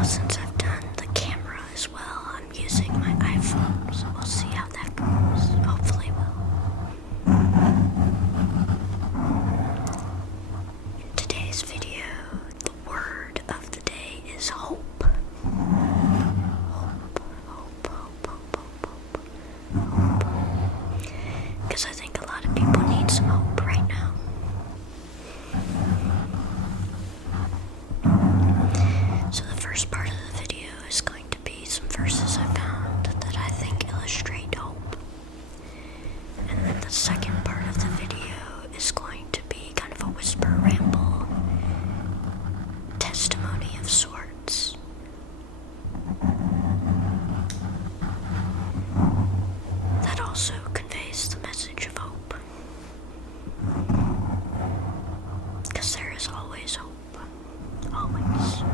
while since I've done the camera as well. I'm using my iPhone, so we'll see how that goes. Hopefully well. In today's video, the word of the day is hope. Hope. Because I think a lot of people need some hope right now. So the first part of the video is going to be some verses I found that I think illustrate hope. And then the second part of the video is going to be kind of a whisper ramble testimony of sorts. That also conveys the message of hope. Because there is always hope. Always.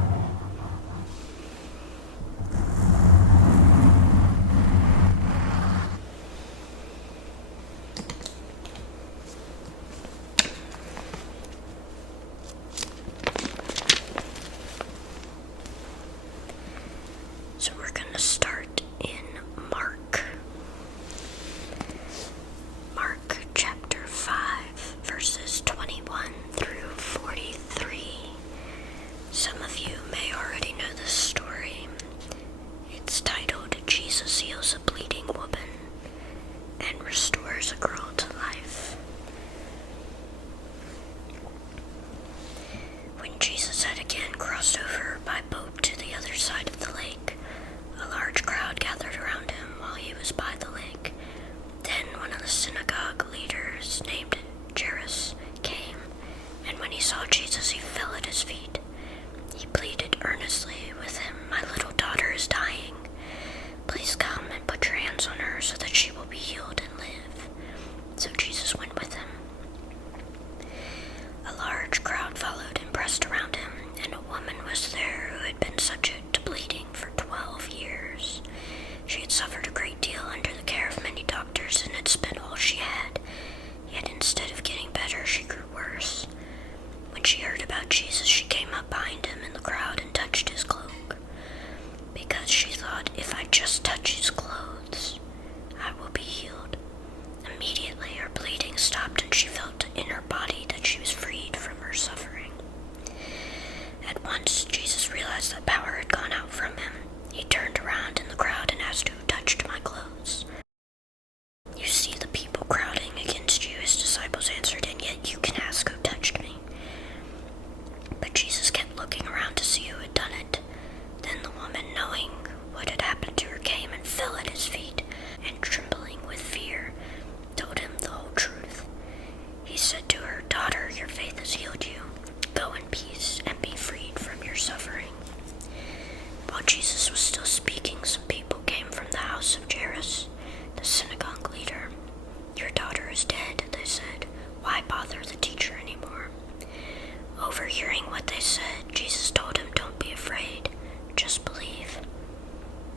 So we're going to start in Mark. Mark chapter 5, verses 21 through 43. Some of you may already know this story. It's titled, Jesus Heals a Bleeding Woman and Restores a Girl to Life. When Jesus had again crossed over by boat to the other side of the lake, a large crowd gathered around him while he was by the lake. Then one of the synagogue leaders, named Jairus, came, and when he saw Jesus, he fell at his feet. He pleaded earnestly with him, "My little daughter is dying. Please come and put your hands on her so that she will be healed and live." So Jesus went with him. A large crowd followed and pressed around him, and a woman was there who had been subject to bleeding for 12 years. She had suffered a great deal under the care of many doctors and had spent all she had. Yet instead of getting better, she grew worse. When she heard about Jesus, she came up behind him in the crowd and touched his cloak, because she thought, "If I just touch his clothes, I will be healed." Immediately her bleeding stopped and she felt in her body that she was freed from her suffering. At once Jesus realized that power had gone out from him. He turned around in the crowd and asked, "Who touched my clothes?" "You see the people crowding against you," his disciples answered, "and yet you can ask, 'Who touched me?'" But Jesus kept looking around to see who had done it. Then the woman, knowing what had happened to her, came and fell at his feet, and trembling with fear, told him the whole truth. He said to her, "Daughter, your faith has healed you. Go in peace and be freed from your suffering." While Jesus was still speaking, some people came from the house of Jairus, the synagogue leader. "Your daughter is dead," they said. "Why bother the teacher anymore?" Overhearing what they said, Jesus told him, "Don't be afraid, just believe."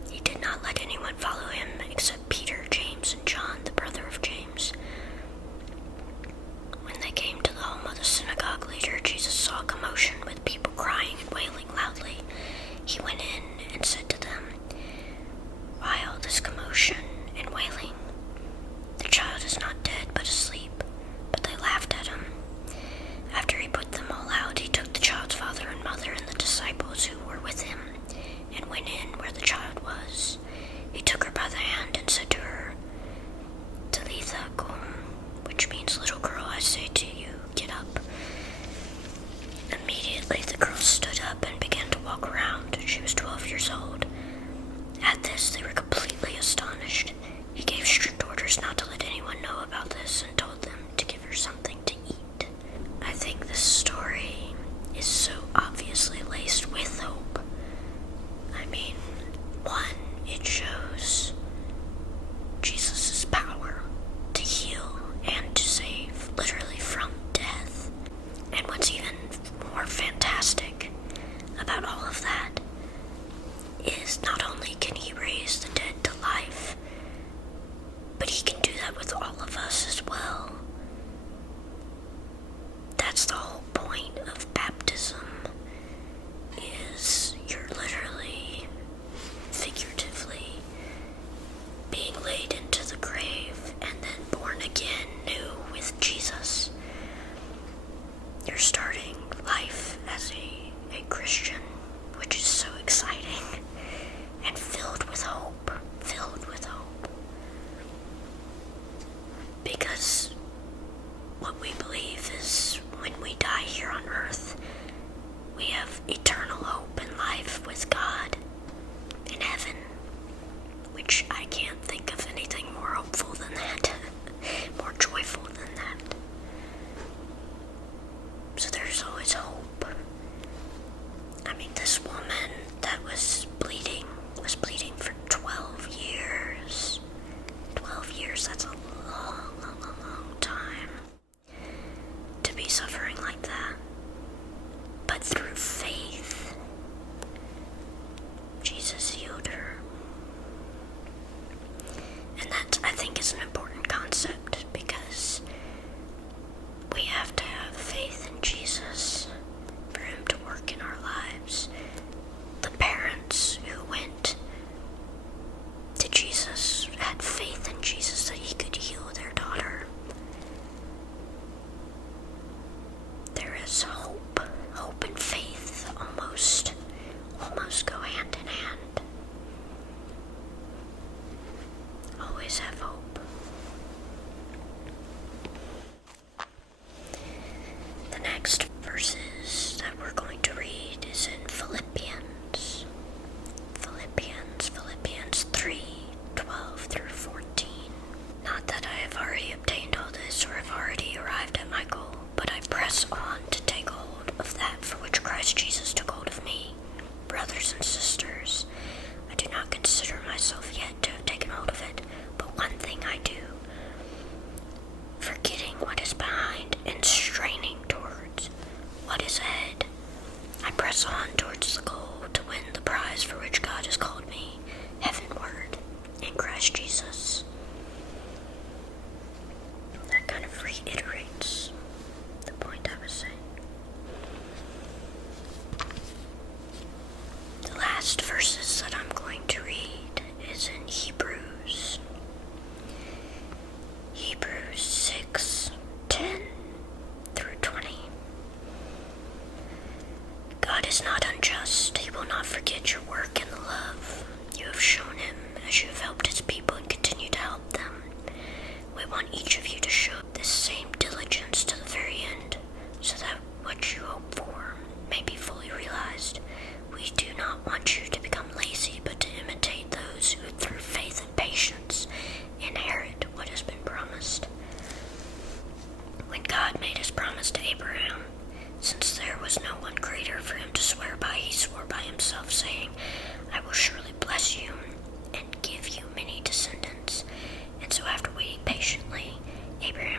He did not let anyone follow him except Peter, James, and John, the brother of James. When they came to the home of the synagogue leader, Jesus saw a commotion with people crying and wailing loudly. He went in and said to them, "Why all this commotion and wailing? The child is not dead, but asleep." But they laughed at him. After he put them all out, he took the child's father and mother and the disciples who were with him and went in where the child was. He took her by the hand and said to her, "Talitha cum," which means, "Little girl, I say to you, get up." Immediately the girl stood up and began to walk around. She was 12 years old. At this, they were completely astonished. He gave strict orders not to let anyone know about this and told them to give her something to eat. I think this story is so obviously laced with hope. I mean, one, it shows Jesus' power to heal and to save, literally from death. And what's even more fantastic about all of that is not only can he raise the dead to life, but he can do that with all of us as well. That's the whole point of baptism, is you're literally life as a Christian, which is so exciting and filled with hope. Because what we believe is when we die here on earth, we have eternal hope and life with God in heaven, which I can't think of anything more hopeful than that, more joyful than that. So there's always hope. I mean, this woman that was bleeding for 12 years. 12 years, that's a long time to be suffering like that. But through faith, Jesus healed her. And that, I think, is an important concept, because we have to have faith in Jesus for him to work in our lives. The parents who went to Jesus had faith in Jesus that he could heal their daughter. There is hope. Hope and faith almost go hand in hand. Always have hope. The next verses that we're going to read is in Philippians 3:12 through 14. Not that I have already obtained all this or have already arrived at my goal, but I press on to take hold of that for which Christ Jesus took hold of me. Brothers and sisters, I do not consider myself yet to have taken hold of it, but one thing I do, forgetting what is behind and straining towards what is ahead. I press on towards the goal to win the prize for which God has called me heavenward in Christ Jesus. That kind of reiterates the point I was saying. The last verses that I'm going to read is in Hebrews 6:10 through 20. God is not unjust. He will not forget your work and the love you have shown him as you have helped his people and continue to help them. We want each of you to show this same diligence to the very end, so that what you hope for may be fully realized. We do not want you to become lazy, but to imitate those who through faith and patience inherit what has been promised. When God made his promise to Abraham, since there was no one greater for him to swear by, he swore by himself, saying, I will surely bless you and give you many descendants. And so after waiting patiently, Abraham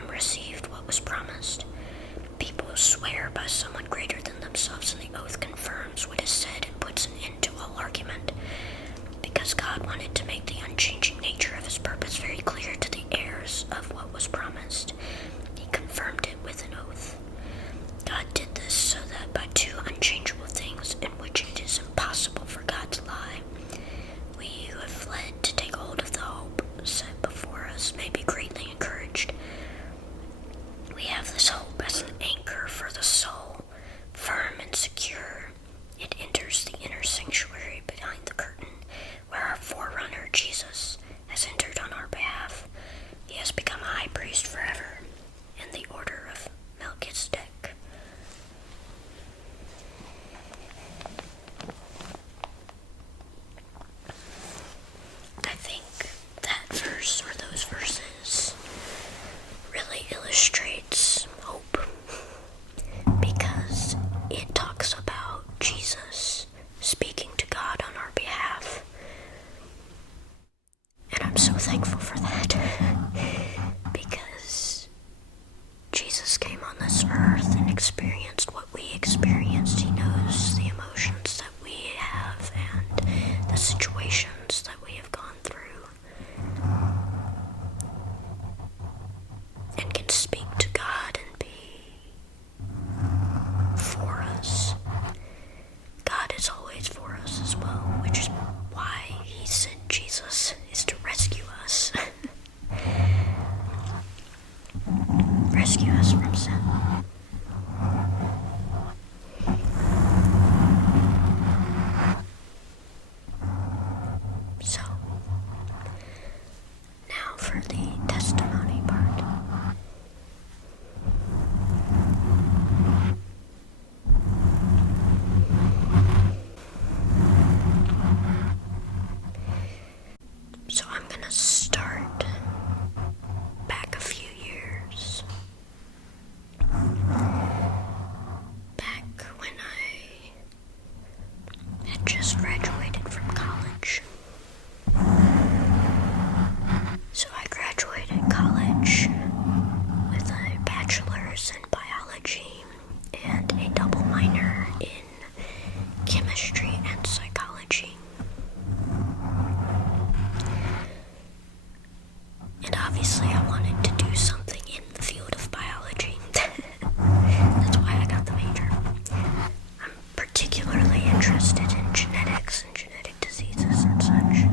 interested in genetics and genetic diseases and such.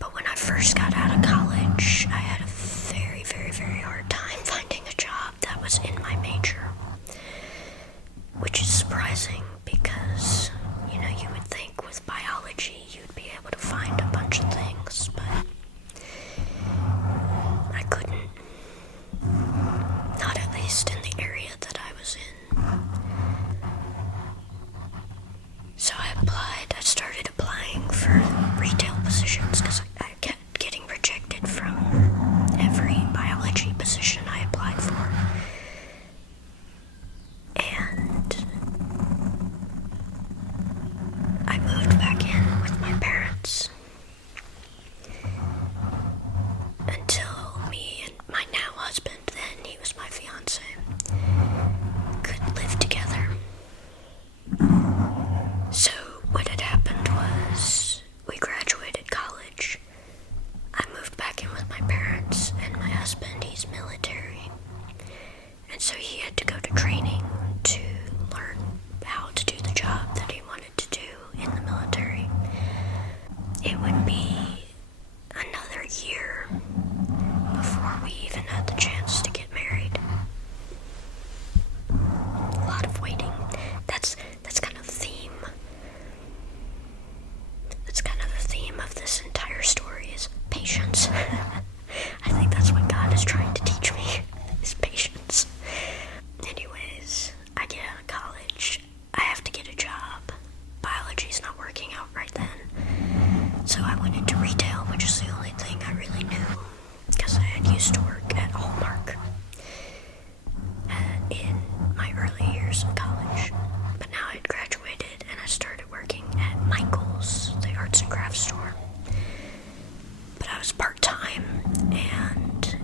But when I first got out of college, I had a very, very, very hard time finding a job that was in my major, which is surprising because, you would think with biology you'd be able to find a bunch of things, but I couldn't. Not at least in the area that I was in. So I started applying for retail positions because I kept getting rejected from every biology position I applied for. And I moved back in with my parents until me and my now husband, then he was my fiance, could live together. So what had happened was we graduated college. I moved back in with my parents, and my husband, he's military. And so he had to go to training to learn how to do the job that he wanted to do in the military. It would be another year before we even had the chance to get married. A lot of waiting. That's kind of the theme. That's kind of the theme of this entire story is patience. I think that's what God is trying to teach me, is patience. Anyways, I get out of college. I have to get a job. Biology's not working out right then. So I went into retail, which is the only thing I really knew, because I had used to work at Hallmark in my early years in college. But now I'd graduated and I started working at Michael's, the arts and crafts store. But I was part-time, and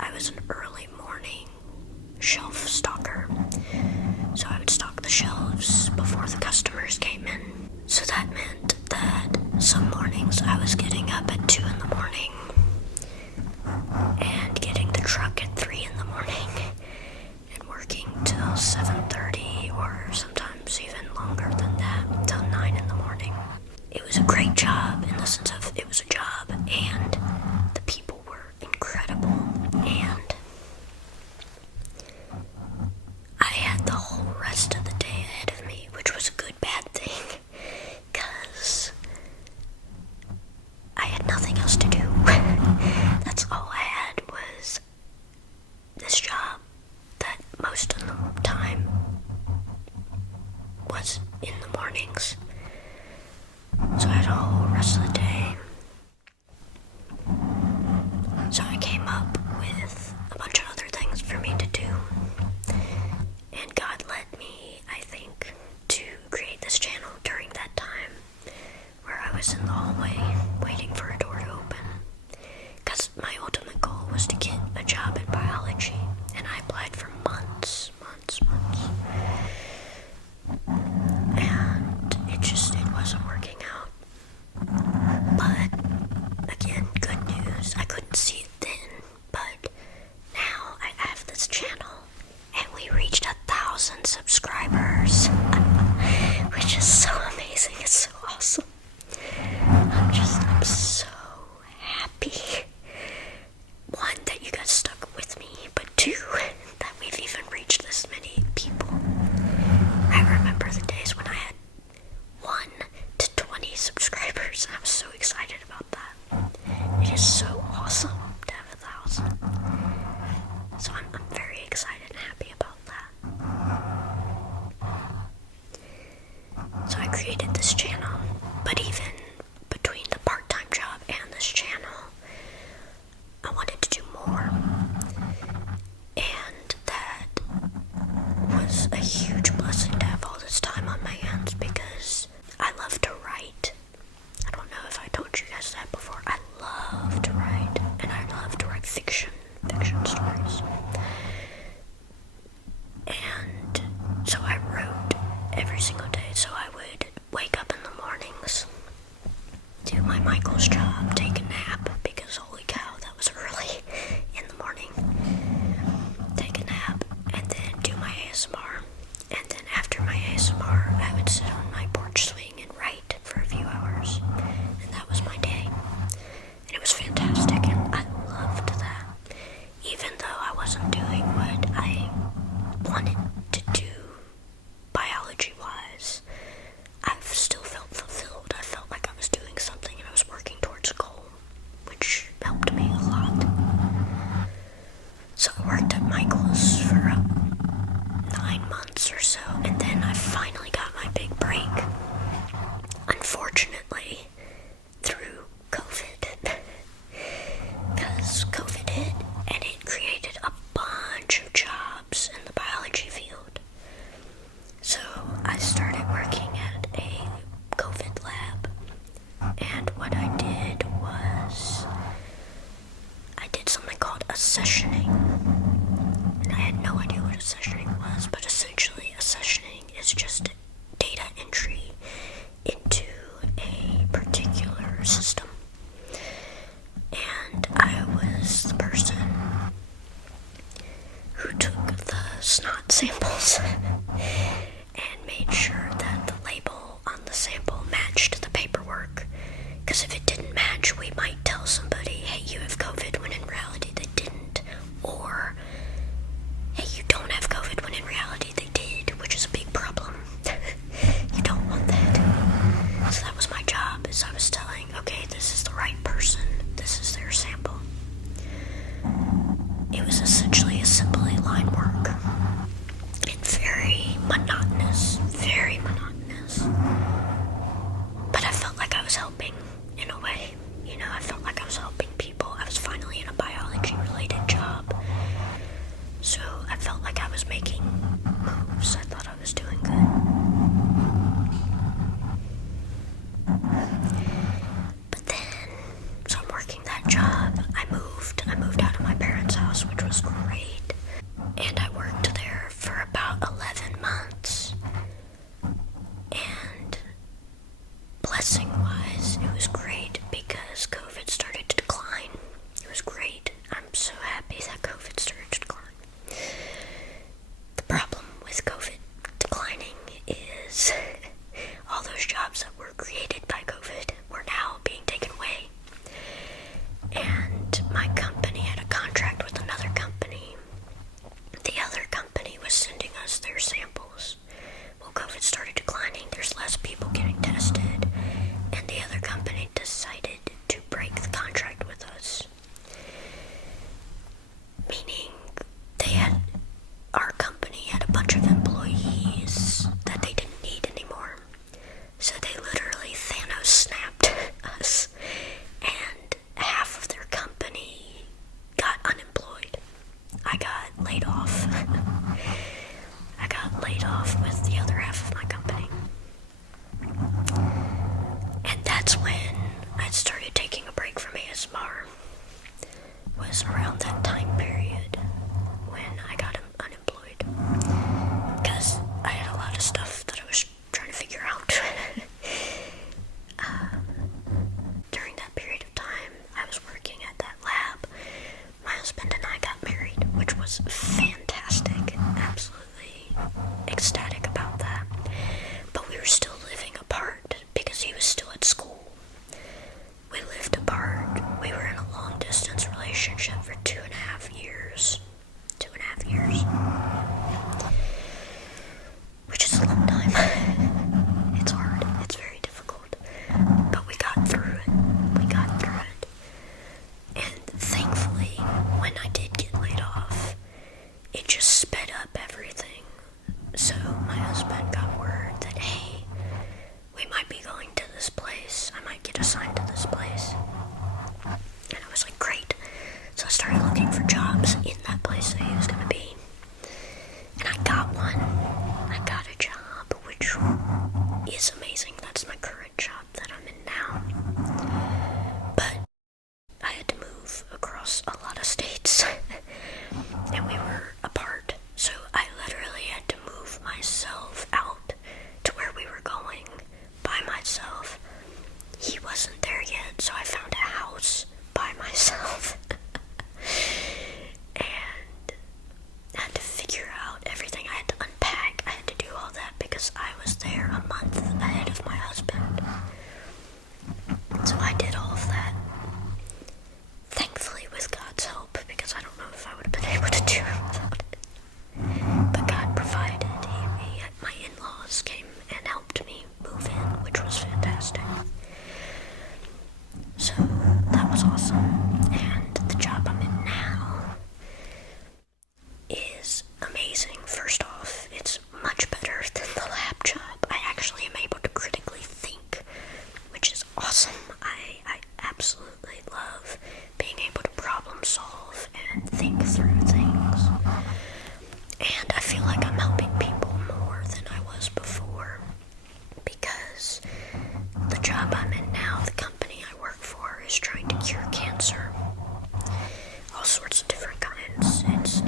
I was an early morning shelf stalker. So I would stock the shelves before the customers came in. So that meant that some mornings I was getting up at 2 in the morning and getting the truck at 3 in the morning and working till 7:30 or sometimes even longer than that, till 9 in the morning. It was a great job in the sense of it was a job and the people were incredible, and I had the whole rest of the day ahead of me, which was a good bad thing because I had nothing else to do. That's all I had was this job that most of the time was in the mornings. So I had a whole rest of the day. So I came up with a bunch of other things for me to do. And God led me, I think, to create this channel during that time where I was in the hallway waiting for a door to open. Because my ultimate goal was to get a job in biology, and I applied for months. And it wasn't working out. But again, good news. I couldn't see it then, but now I have this channel, and we reached 1,000 subscribers, which is so amazing. It's so awesome. I'm so happy. One, that you guys stuck with me, but two, that we've even reached this many people. I remember the days when I had 1 to 20 subscribers, and I was so excited about that. It is so awesome to have 1,000. So I'm very excited and happy about that. So I created this channel, but even between the part-time job and this channel, I wanted to do more. And that was a huge blessing to have all this time on my hands because I love to write. I don't know if I told you guys that before. I love to write, and I love to write fiction stories. And so I wrote every single day. So I would wake up in the mornings, do my Michael's job, take a nap, because holy cow, that was early in the morning. Take a nap, and then Michael's for 9 months or so, and then I finally got my big break. Unfortunately, through COVID, because COVID hit and it created a bunch of jobs in the biology field. So I started working at a COVID lab, and what I did was I did something called accessioning. And I had no idea what accessioning was, but essentially accessioning is just data entry into a particular system. And I was the person who took the snot samples and made sure that the label on the sample matched the paperwork. Because if it didn't match, we might tell somebody, hey, you have COVID, when in reality they didn't. Or, hey, you don't have COVID, when in reality they did, which is a big problem. You don't want that. So that was my job, is I was telling, okay, this is the right person, this is their sample. It was essentially assembly line work. And very monotonous, very monotonous. But I felt like I was helping, in a way. You know, I felt like I was helping people. I was finally in a biology-related job. So I felt like I was making moves. I thought I was doing good. But then, so I'm working that job. I moved out of my parents' house, which was great. And I worked there for about 11 months. And blessing-wise, it was great because COVID started to decline. It was great. I'm so happy that COVID started to decline. The problem with COVID declining is all those jobs that were created by COVID were now being taken away. And my company had a contract with another company. The other company was sending us their samples. Well, COVID started declining, there's less people getting tested, and the other company decided to break the contract with us. Meaning, our company had a bunch of employees that they didn't need anymore. So they literally Thanos snapped us, and half of their company got unemployed. I got laid off. I got laid off with the other half of my company. And that's when I started taking a break from ASMR. Was around that time period when I got unemployed. Because I had a lot of stuff that I was trying to figure out. During that period of time, I was working at that lab. My husband and I got married, which was fantastic. Absolutely ecstatic about that. But we were still living apart because he was still at school. We lived apart. We were in a long-distance relationship for 2.5 years. 2.5 years. Which is a long time. It's hard. It's very difficult. But we got through it. We got through it. And thankfully, when I did get laid off, it just sped up everything. So my husband got word that, hey, we might be going to this place. I might get assigned to this place. And I was like, great. So I started looking for jobs in that place that he was going to be. And I got one. I got a job, which is amazing. That's my current job that I'm in now. But I had to move across a lot of states. And we were apart. So I literally had to move myself out to where we were going by myself. He wasn't there yet, so I found a house by myself. And I had to figure out everything. I had to unpack. I had to do all that because I was there a month ahead of my husband. So I did all of that. Thankfully with God's help, because I don't know if I would have been able to do it without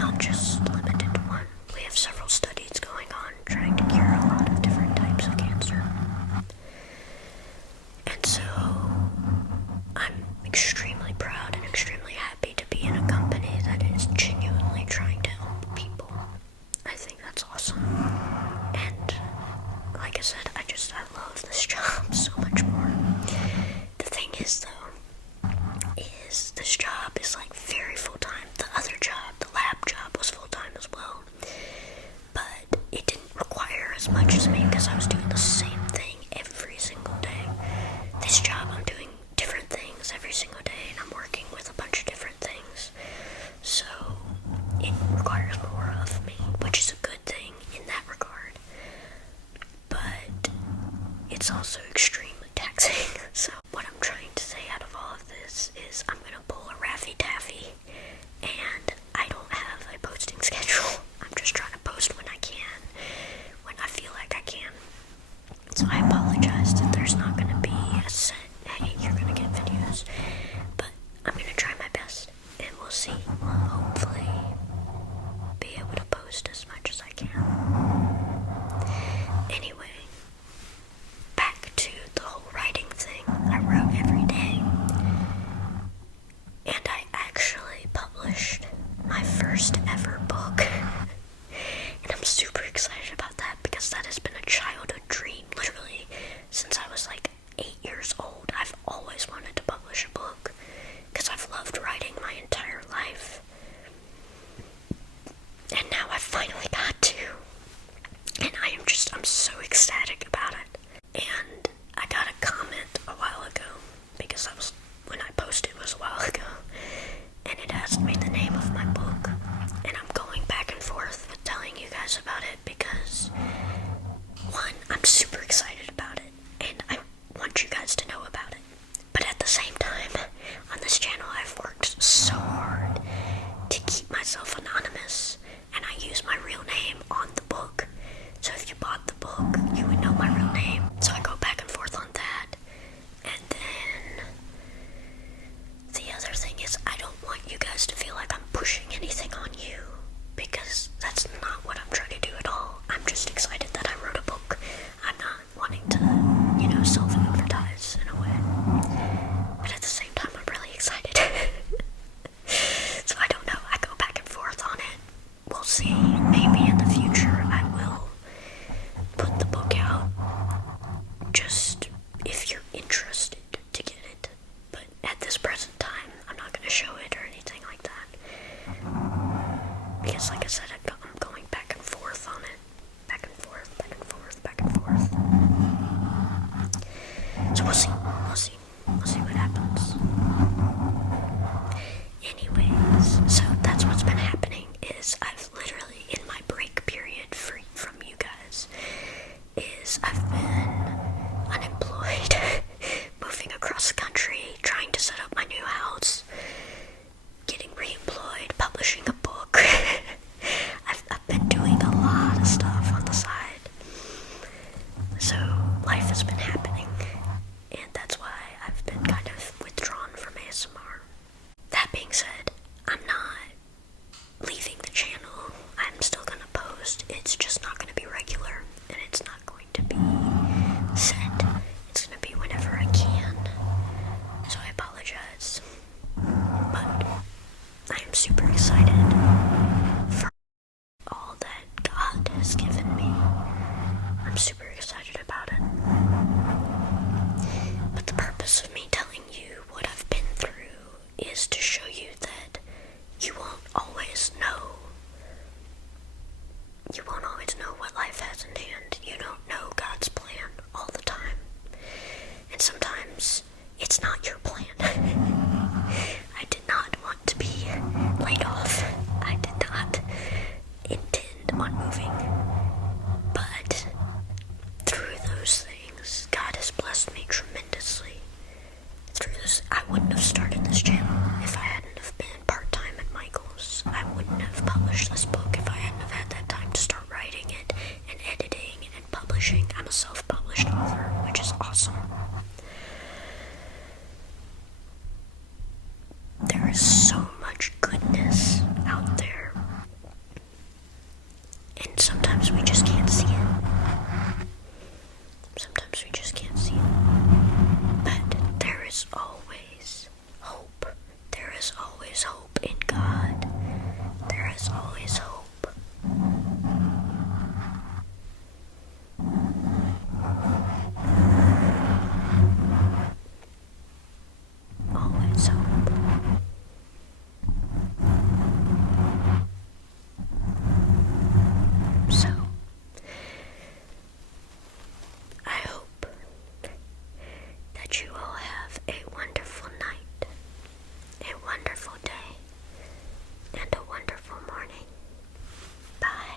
not just limited to one. We have several studies going on trying to cure a lot of different types of cancer. And so I'm extremely proud and extremely happy to be in a company that is genuinely trying to help people. I think that's awesome. And like I said, I love this job so much more. The thing is though, is this job is like very full-time. The other job, the lab job, was full-time as well. But it didn't require as much as me because I was doing the same thing every single day. This job, I'm doing different things every single day, and I'm working with a bunch of different things. So it requires more of me, which is a good thing in that regard. But it's also extremely taxing. So what I'm trying to say out of all of this is I'm gonna pull a Raffy Taffy, and I don't have a posting schedule. I'm just trying to post when I can, when I feel like I can. So I apologize that there's not gonna be a set, hey, you're gonna get videos, but I'm gonna try my best, and we'll see. We'll hopefully be able to post as much as I can. Anyway, back to the whole writing thing. I wrote every day, and I actually published my first ever book. And I'm super excited about that because that has been a childhood dream, literally, since I was like 8 years old. I've always wanted to publish a book because I've loved writing my entire life. And now I finally got to. And I'm so ecstatic about it. And I got a comment a while ago, because when I posted was a while ago, and it asked me the name of my book. And I'm going back and forth with telling you guys about it because, one, I'm super excited about it, and I want you guys to know about it. But at the same time, on this channel, I've worked so hard to keep myself anonymous, and I use my real name on the book. So if you bought the book, you would know my real name. So I go back and forth on that. And then the other thing is, I don't want you guys to feel like I'm pushing anything on you, because that's not what I'm trying to do at all. I'm just excited that I wrote a book. I'm not wanting to, self-advertise in a way. But at the same time, I'm really excited. So I don't know. I go back and forth on it. We'll see. Maybe in the future I will put the book out, just if you're interested to get it. But at this present time, I'm not going to show it or anything like that. Because like I said, I'm going back and forth on it. Back and forth, back and forth, back and forth. So we'll see. We'll see what happens. Anyways, so that's what's been happening, is I've literally, in my break period from you guys, is I've been unemployed, moving across the country, trying to set up my new house, getting re-employed, publishing a book. I've been doing a lot of stuff on the side. So life has been happening, and that's why I've been kind of withdrawn from ASMR. That being said, I'm not leaving the channel. I'm still gonna post. It's just not gonna be regular, and it's not going to be set. It's gonna be whenever I can. So I apologize. But I am super excited for all that God has given me. I'm super excited about it. But the purpose of me telling you what I've been through is to show you that you won't always know. You won't always know what life has in hand. You don't know God's plan all the time. And sometimes it's not your plan. I did not want to be laid off. I did not intend on moving